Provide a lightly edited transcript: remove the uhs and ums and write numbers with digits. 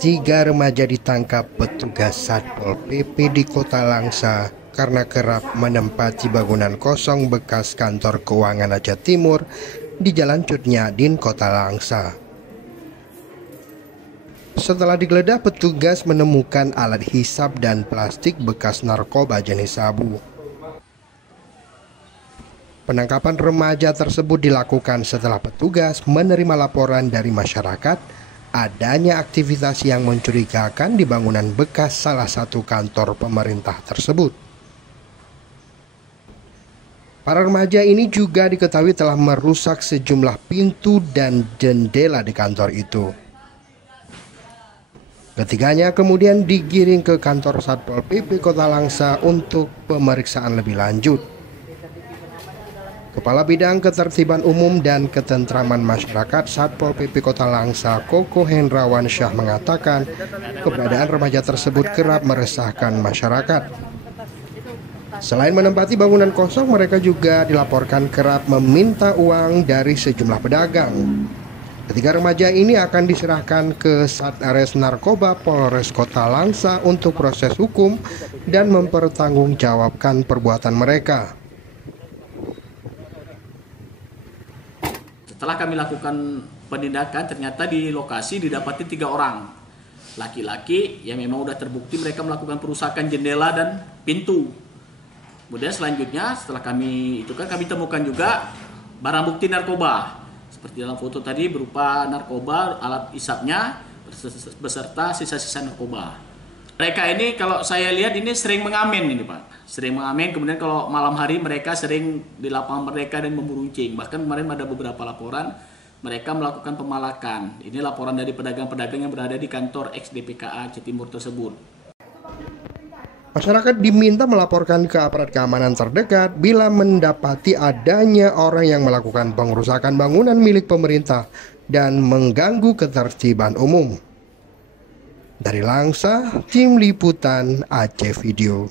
Tiga remaja ditangkap petugas Satpol PP di Kota Langsa karena kerap menempati bangunan kosong bekas kantor keuangan Aceh Timur di Jalan Cut Nyadin, Kota Langsa. Setelah digeledah, petugas menemukan alat hisap dan plastik bekas narkoba jenis sabu. Penangkapan remaja tersebut dilakukan setelah petugas menerima laporan dari masyarakat adanya aktivitas yang mencurigakan di bangunan bekas salah satu kantor pemerintah tersebut. Para remaja ini juga diketahui telah merusak sejumlah pintu dan jendela di kantor itu. Ketiganya kemudian digiring ke kantor Satpol PP Kota Langsa untuk pemeriksaan lebih lanjut. Kepala Bidang Ketertiban Umum dan Ketentraman Masyarakat Satpol PP Kota Langsa, Koko Hendrawan Syah mengatakan keberadaan remaja tersebut kerap meresahkan masyarakat. Selain menempati bangunan kosong, mereka juga dilaporkan kerap meminta uang dari sejumlah pedagang. Ketiga remaja ini akan diserahkan ke Satres Narkoba Polres Kota Langsa untuk proses hukum dan mempertanggungjawabkan perbuatan mereka. Setelah kami lakukan penindakan, ternyata di lokasi didapati 3 orang laki-laki yang memang sudah terbukti mereka melakukan perusakan jendela dan pintu. Kemudian selanjutnya setelah kami temukan juga barang bukti narkoba seperti dalam foto tadi, berupa narkoba, alat isapnya beserta sisa-sisa narkoba. Mereka ini kalau saya lihat ini sering mengamen ini Pak, sering mengamen. Kemudian kalau malam hari mereka sering di lapangan mereka dan memburu cing. Bahkan kemarin ada beberapa laporan mereka melakukan pemalakan. Ini laporan dari pedagang-pedagang yang berada di kantor ex-DPKA Aceh Timur tersebut. Masyarakat diminta melaporkan ke aparat keamanan terdekat bila mendapati adanya orang yang melakukan pengerusakan bangunan milik pemerintah dan mengganggu ketertiban umum. Dari Langsa, Tim Liputan Aceh Video.